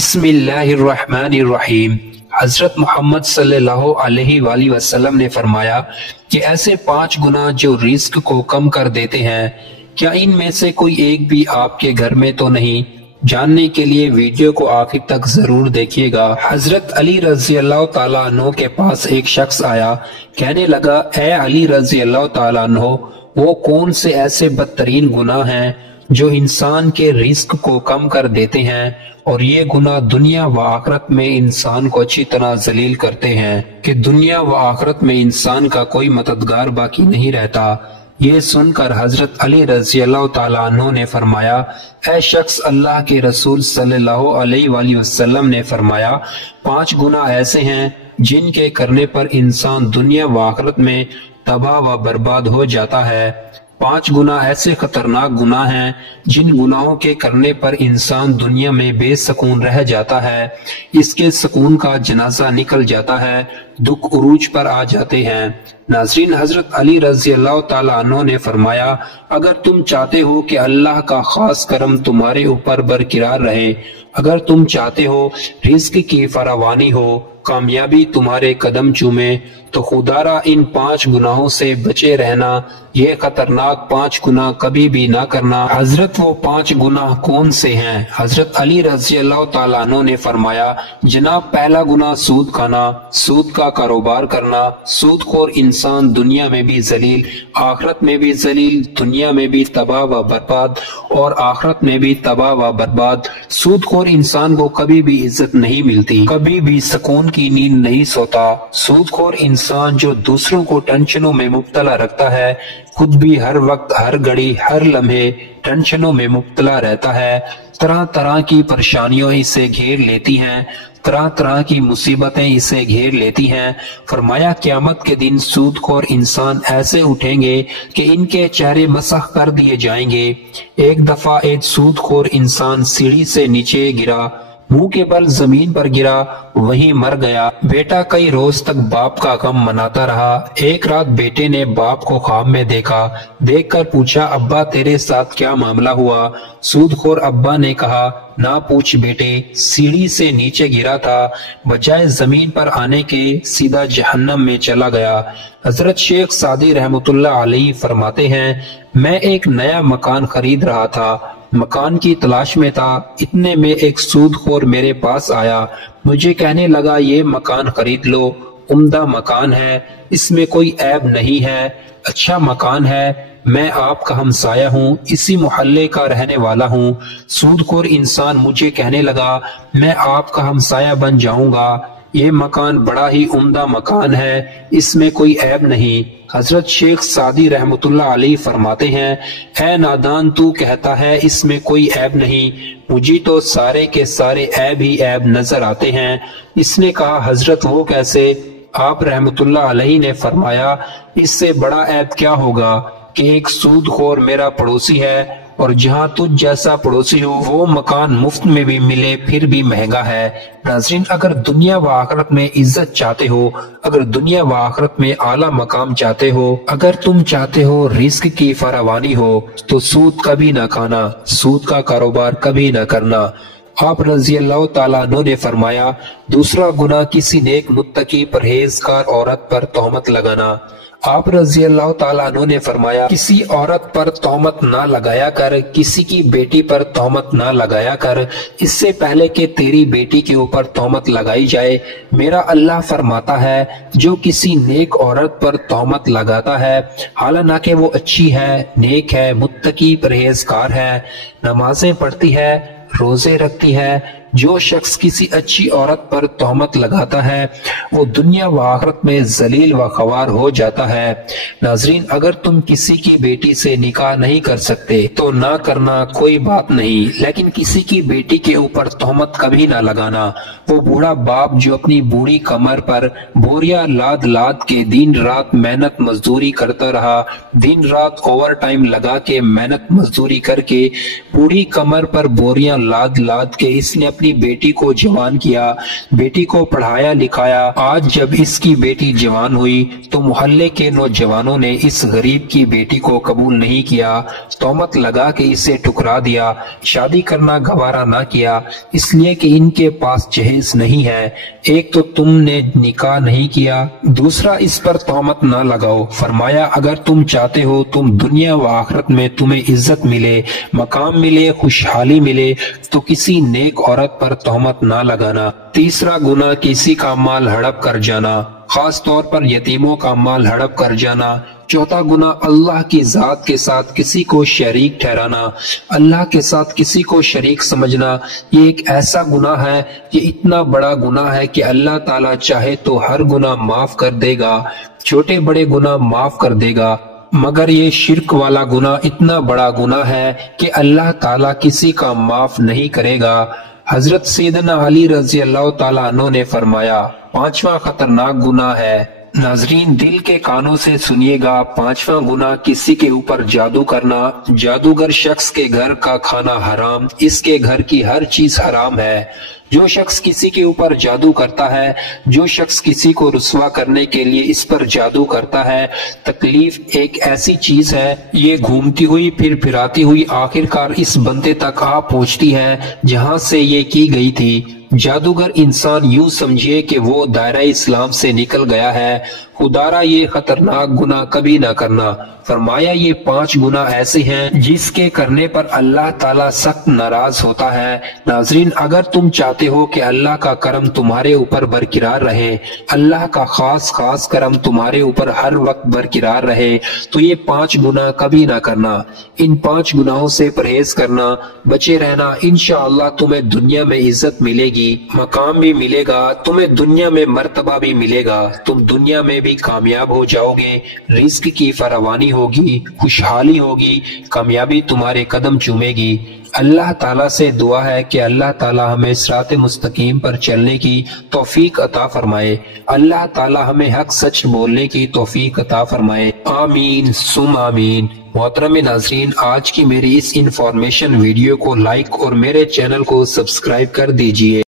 बिस्मिल्लाहिर्रहमानिर्रहीम। हजरत मोहम्मद सल्लल्लाहु अलैहि वसल्लम ने फरमाया कि ऐसे 5 गुनाह जो रिस्क को कम कर देते हैं, क्या इनमें से कोई एक भी आपके घर में तो नहीं? जानने के लिए वीडियो को आखिर तक जरूर देखिएगा। हजरत अली रजी अल्लाह तआला अन्हो के पास एक शख्स आया, कहने लगा, ए अली रजी अल्लाह तआला अन्हो, वो कौन से ऐसे बदतरीन गुनाह हैं जो इंसान के रिस्क को कम कर देते हैं और ये गुनाह दुनिया व आखिरत में इंसान को अच्छी तरह जलील करते हैं कि दुनिया व आखिरत में इंसान का कोई मददगार बाकी नहीं रहता। ये सुनकर हजरत अली रजी अल्लाह तआला अन्हो ने फरमाया, ऐ शख्स, अल्लाह के रसूल सल्लल्लाहु अलैहि वसल्लम ने फरमाया, 5 गुनाह ऐसे हैं जिनके करने पर इंसान दुनिया व आखिरत में तबाह व बर्बाद हो जाता है। 5 गुनाह ऐसे खतरनाक गुनाह हैं जिन गुनाहों के करने पर इंसान दुनिया में बेसकून रह जाता है, इसके सुकून का जनाजा निकल जाता है, दुख उरूज पर आ जाते हैं। नाज़रीन, हजरत अली रजी अल्लाह तआला अन्हो ने फरमाया, अगर तुम चाहते हो कि अल्लाह का खास करम तुम्हारे ऊपर बरकरार रहे, अगर तुम चाहते हो रिज़्क की फरावानी हो, कामयाबी तुम्हारे कदम चूमे, तो खुदारा इन 5 गुनाहों से बचे रहना। ये खतरनाक 5 गुनाह कभी भी ना करना। हजरत वो 5 गुनाह कौन से हैं? हजरत अली रजी अल्लाह तआला अन्हो ने फरमाया, जनाब, पहला गुनाह सूद खाना, सूद का कारोबार करना। सूदखोर इंसान दुनिया में भी जलील, आखिरत में भी जलील, दुनिया में भी तबाह व बर्बाद और आखिरत में भी तबाह व बर्बाद। सूदखोर इंसान को कभी भी इज्जत नहीं मिलती, कभी भी सुकून की नींद नहीं सोता। सूदखोर इंसान जो दूसरों को टेंशनों में मुब्तला रखता है, खुद भी हर वक्त, हर घड़ी, हर लम्हे टेंशनों में मुब्तला रहता है। तरह तरह की परेशानियों इसे घेर लेती हैं, तरह तरह की मुसीबतें इसे घेर लेती हैं। फरमाया, क़यामत के दिन सूदखोर इंसान ऐसे उठेंगे कि इनके चेहरे मसख कर दिए जाएंगे। एक दफा एक सूदखोर इंसान सीढ़ी से नीचे गिरा, मुंह के बल जमीन पर गिरा, वहीं मर गया। बेटा कई रोज तक बाप का गम मनाता रहा। एक रात बेटे ने बाप को ख्वाब में देखा, देखकर पूछा, अब्बा तेरे साथ क्या मामला हुआ? सूदखोर अब्बा ने कहा, ना पूछ बेटे, सीढ़ी से नीचे गिरा था, बजाय जमीन पर आने के सीधा जहन्नम में चला गया। हजरत शेख सादी रहमतुल्लाह अलैहि फरमाते हैं, मैं एक नया मकान खरीद रहा था, मकान की तलाश में था, इतने में एक सूदखोर मेरे पास आया, मुझे कहने लगा, ये मकान खरीद लो, उम्दा मकान है, इसमें कोई ऐब नहीं है, अच्छा मकान है, मैं आपका हमसाया हूँ, इसी मोहल्ले का रहने वाला हूँ। सूदखोर इंसान मुझे कहने लगा, मैं आपका हमसाया बन जाऊंगा, ये मकान बड़ा ही उम्दा मकान है, इसमें कोई ऐब नहीं। हजरत शेख सादी रहमतुल्लाह अलैहि फरमाते हैं, ऐ नादान, तू कहता है इसमें कोई ऐब नहीं, मुझे तो सारे के सारे ऐब ही ऐब नजर आते हैं। इसने कहा, हजरत वो कैसे? आप रहमतुल्लाह अलैहि ने फरमाया, इससे बड़ा ऐब क्या होगा कि एक सूदखोर मेरा पड़ोसी है और जहाँ तुझ जैसा पड़ोसी हो वो मकान मुफ्त में भी मिले फिर भी महंगा है। नाज़रीन, अगर दुनिया व आखिरत में इज्जत चाहते हो, अगर दुनिया व आखिरत में आला मकाम चाहते हो, अगर तुम चाहते हो रिस्क की फरावानी हो, तो सूद कभी ना खाना, सूद का कारोबार कभी ना करना। आप रजी अल्लाह तआला अन्हु ने फरमाया, दूसरा गुनाह किसी नेक मुत्तकी परहेजगार औरत पर तोहमत लगाना। आप रजी अल्लाह तआला अन्हु ने फरमाया, किसी औरत पर तोहमत ना लगाया कर, किसी की बेटी पर तोहमत ना लगाया कर, इससे पहले कि तेरी बेटी के ऊपर तोहमत लगाई जाए। मेरा अल्लाह फरमाता है, जो किसी नेक औरत पर तोहमत लगाता है, हालांकि वो अच्छी है, नेक है, मुत्तकी परहेजगार है, नमाजें पढ़ती है, रोजे रखती है, जो शख्स किसी अच्छी औरत पर तोहमत लगाता है वो दुनिया व आखिरत में जलील व ख्वार हो जाता है। नाजरीन, अगर तुम किसी की बेटी से निकाह नहीं कर सकते तो ना करना, कोई बात नहीं, लेकिन किसी की बेटी के ऊपर तोहमत कभी ना लगाना। वो बूढ़ा बाप जो अपनी बूढ़ी कमर पर बोरिया लाद लाद के दिन रात मेहनत मजदूरी करता रहा, दिन रात ओवर टाइम लगा के मेहनत मजदूरी करके बूढ़ी कमर पर बोरियां लाद लाद के इसने अपनी बेटी को जवान किया, बेटी को पढ़ाया लिखाया। आज जब इसकी बेटी जवान हुई तो मोहल्ले के नौजवानों ने इस गरीब की बेटी को कबूल नहीं किया, तोहमत लगा के इसे ठुकरा दिया, शादी करना गवारा ना किया, इसलिए कि इनके पास जहेज नहीं है। एक तो तुमने निकाह नहीं किया, दूसरा इस पर तोहमत ना लगाओ। फरमाया अगर तुम चाहते हो तुम दुनिया व आखिरत में तुम्हें इज्जत मिले, मकाम मिले, खुशहाली मिले, तो किसी नेक औरत पर तोहमत ना लगाना। तीसरा गुनाह किसी का माल हड़प कर जाना, खास तौर पर यतीमों का माल हड़प कर जाना। चौथा गुनाह अल्लाह की जात के साथ किसी को शरीक ठहराना, अल्लाह के साथ किसी को शरीक समझना। ये एक ऐसा गुनाह है, ये इतना बड़ा गुनाह है कि अल्लाह ताला चाहे तो हर गुनाह माफ कर देगा, छोटे बड़े गुनाह माफ कर देगा, मगर ये शिर्क वाला गुनाह इतना बड़ा गुनाह है कि अल्लाह ताला किसी का माफ नहीं करेगा। हजरत सैयदना अली रजी अल्लाह ताला अन्हु ने फरमाया, पांचवा खतरनाक गुनाह है। नाजरीन दिल के कानों से सुनिएगा, पांचवा गुनाह किसी के ऊपर जादू करना। जादूगर शख्स के घर का खाना हराम, इसके घर की हर चीज हराम है। जो शख्स किसी के ऊपर जादू करता है, जो शख्स किसी को रुस्वा करने के लिए इस पर जादू करता है, तकलीफ एक ऐसी चीज है, ये घूमती हुई फिर फिराती हुई आखिरकार इस बंदे तक आ पहुंचती है जहां से ये की गई थी। जादूगर इंसान यूं समझिए कि वो दायरा इस्लाम से निकल गया है। खुदारा ये खतरनाक गुनाह कभी ना करना। फरमाया ये 5 गुनाह ऐसे हैं जिसके करने पर अल्लाह ताला सख्त नाराज होता है। नाजरीन अगर तुम चाहते हो कि अल्लाह का करम तुम्हारे ऊपर बरकरार रहे, अल्लाह का खास करम तुम्हारे ऊपर हर वक्त बरकरार रहे, तो ये 5 गुनाह कभी ना करना। इन 5 गुनाहों से परहेज करना, बचे रहना। इंशाअल्लाह तुम्हें दुनिया में इज्जत मिलेगी, मकाम भी मिलेगा, तुम्हें दुनिया में मर्तबा भी मिलेगा, तुम दुनिया में भी कामयाब हो जाओगे, रिस्क की फरावानी होगी, खुशहाली होगी, कामयाबी तुम्हारे कदम चूमेगी। अल्लाह ताला से दुआ है कि अल्लाह ताला हमें सिरात मुस्तकीम पर चलने की तौफीक अता फरमाए। अल्लाह ताला हमें हक सच बोलने की तौफीक अता फरमाए। आमीन सुम आमीन। मोहतरम नाज़रीन, आज की मेरी इस इंफॉर्मेशन वीडियो को लाइक और मेरे चैनल को सब्सक्राइब कर दीजिए।